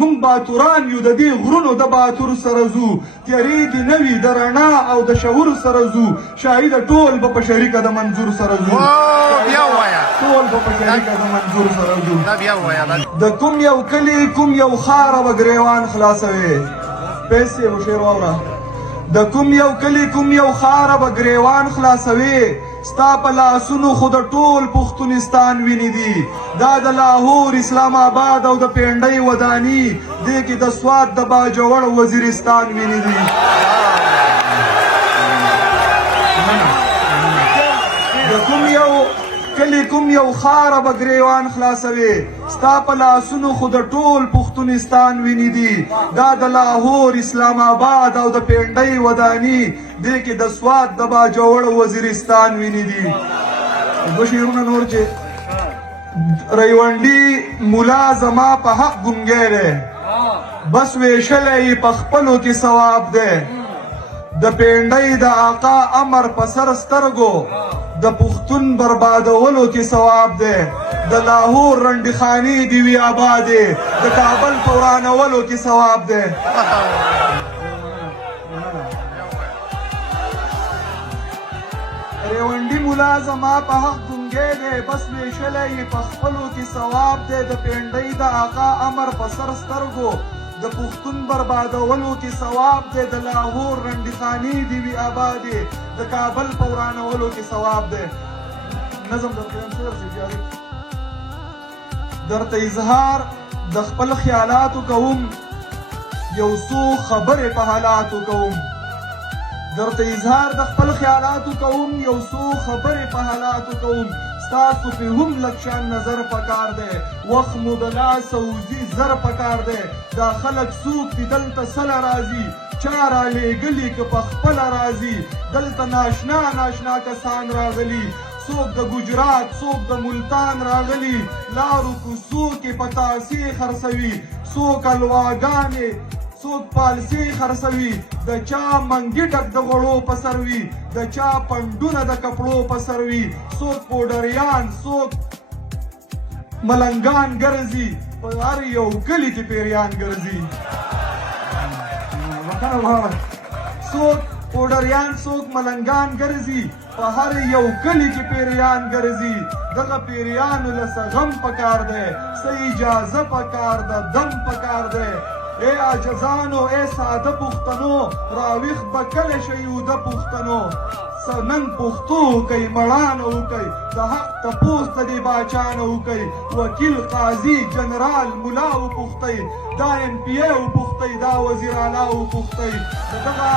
مونږ باتوران یو د دې غرونو د باتور سره ځو تیارې دې نه وي د رڼا او د شعور سره ځو شاهده ټول به په شریکه د منظور سره ځو ټول به په شریکه د منظور سره ځو د کوم یو کلي کوم یو ښار به ګریوان خلاصوي پیسې و شعر واوره د کوم یو کلي کوم یو ښار به ګریوان خلاصوي ستا په لاسونو خو د ټول پښتونستان وینې دي دا د لاهور اسلام آباد او د پینډۍ وداني دې کې د سوات د باجوړ وزیرستان وینې دي د کوم یو کلی کوم یو ښار به ګریوان خلاصوي ستا په لاسونو خو د ټول پښتونستان وینې دي دا د لاهور اسلام آباد او د پینډۍ وداني دې کې د سوات د باجوړ وزیرستان وینې دي دوه شعرونه نور چې ریونډي ملا زما په حق ګونګی دی بس ویشلی په خپلو کې ثواب دی د پینډۍ د آقا امر په سر سترګو د پښتون بربادولو کې ثواب دی د لاهور رنډخاني دې وي آبادې د کابل په ورانولو کې ثواب دی ریونډي ملا زما په حق ګونګی دی بس ویشلی په خپلو کې ثواب دی د پینډۍ د آقا امر په سر سترګو د پښتون بربادولو کې ثواب دی د لاهور رنډخاني دې وي آبادې د کابل په ورانولو کې ثواب دی نظم درکویم شعر زیاتې درته اظهار د خپل خیالاتو کوم یو څو خبرې په حالاتو کوم درته اظهار د خپل خیالاتو کوم یو څو خبرې په حالاتو کوم ستاسو په هم لږ شان نظر پکار دی وخت مو د لاسه وځي زر پکار دی دا خلک څوک دي دلته سله راځي چا رالیږلي که په خپله راځي دلته ناشنا ناشنا کسان راغلي څوک د ګجرات څوک د ملتان راغلي لارو کوڅو کې پتاسې خرڅوي څوک الواګانې څوک پالسي خرڅوي د چا منګي ډک د غوړو په سر وي د چا پنډونه د کپړو په سر وي څوک پوډریان څوک ملنګان ګرځي په هر یو کلي کې پیریان ګرځي څوک پوډریان څوک ملنګان ګرځي په هر یو کلي کې پیریان ګرځي دغه پیریانو له څه غم پکار دی څه اجازه پکار ده دم پکار دی اے عاجزانو اے ساده پښتنو راویښ به کله شئ د پښتنو نن پښتو کوي مړانه وکئ د حق تپوس د دې باچانه وکئ وکیل قاضي جنرال ملا وپوښتئ دا ایم پی ای وپوښتئ دا وزیر اعلی وپوښتئ دغه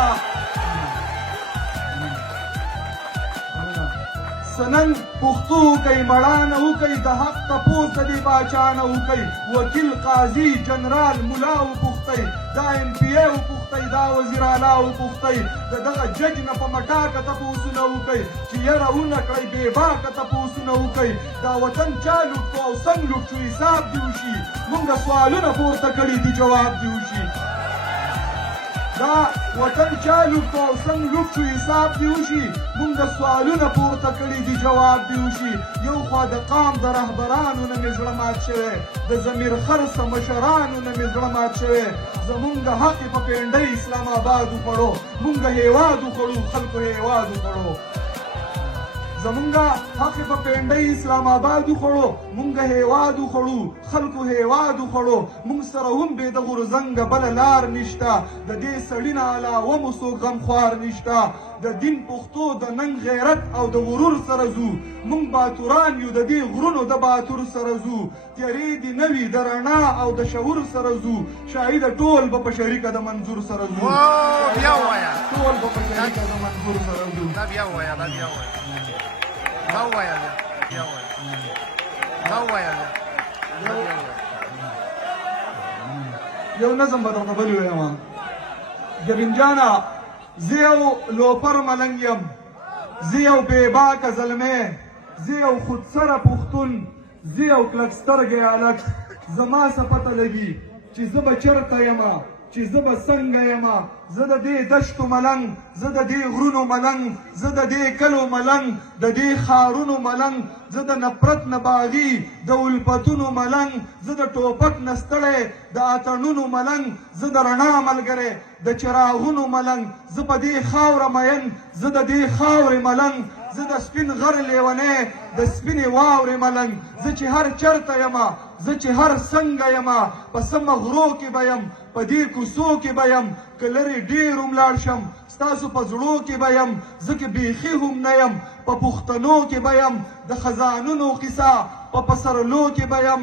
سنن پښتو کوي مړانه وکئ د حق تپوس د دې باچانه وکئ وکیل قاضي جنرال ملا وپوښتئ دا ایم پی ای وپوښتئ دا وزیر اعلی وپوښتئ د دغه جج نه په مټاکه تپوسونه وکئ چې یره ونه کړئ بې باکه تپوسونه وکئ دا وطن چا لوټ کړو او څنګ لوټ شو حساب دې وشي مونږ سوالونه پورته کړي دي جواب دې وشي دا وطن چا لوټ کړو او څنګ لوټ شو حساب دې وشي مونږ سوالونه پورته کړي دي جواب دې وشي یو خوا د قام د رهبرانو نه مې زړه مات شوی د ضمیر خرڅه مشرانو نه مې زړه مات شوی زمونږ حق په پینډۍ اسلام آباد وخوړو مونږ هیواد وخوړو خلکو هیواد وخوړو زمونږ حق په پینډۍ اسلام آباد وخوړو مونږ هیواد وخوړو خلکو هیواد وخوړو مونږ سره هم بې د غورځنګه بله لار نشته د دې سړي نه علاوه مو څوک غمخوار نشته د دین پښتو د ننګ غیرت او د غرور سره ځو مونږ باتوران یو د دې غرونو د باتور سره ځو تیارې دې نه وي د رڼا او د شعور سره ځو شاهده ټول به په شریکه د منظور سره ځو ټول به په شریکه د منظور سره ځو یو نظم به درته بل ویم جبین جانا زه یو لوپر ملنګ یم زه یو بېباکه زلمی زه یو خودسره پښتون زه یو کلک سترګی هلک زما څه پته لګي چې زه به چېرته یمه چې زه به څنګه یمه زه د دې دشتو ملنګ زه د دې غرونو ملنګ زه د دې کلو ملنګ د دې ښارونو ملنګ زه د نفرت نه باغي د الفتونو ملنګ زه د ټوپک نه ستړی د اتڼونو ملنګ زه د رڼا ملګری د چراغونو ملنګ زه په دې خاوره مین زه د دې خاورې ملنګ زه د سپین غر لیونی د سپینې واورې ملنګ زه چې هر چرته یمه زه چې هر څنګه یمه په څه مغرو کې به یم په دې کوڅو کې به یم که لرې ډېر هم لاړ شم ستاسو په زړو کې به یم زه که بیخي هم نه یم په پښتنو کې به یم د خزانونو قصه په پسرلو کې به یم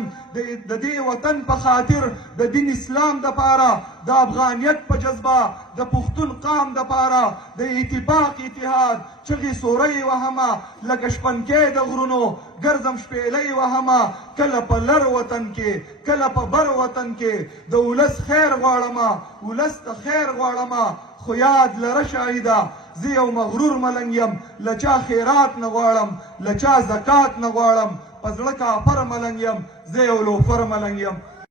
د دې وطن په خاطر د دین اسلام دپاره د افغانیت په جذبه د پښتون قام دپاره د اتفاق اتحاد چغې سوری وهمه لکه شپنکۍ د غرونو ګرځم شپېلۍ وهمه کله په لر وطن کې کله په بر وطن کې د ولس خیر غواړمه ولس ته خیر غواړمه خو یاد لره شاهده زه یو مغرور ملنګ یم له چا خیرات نه غواړم له چا زکات نه غواړم په زړه کافر ملنګ یم زه یو لوفر ملنګ یم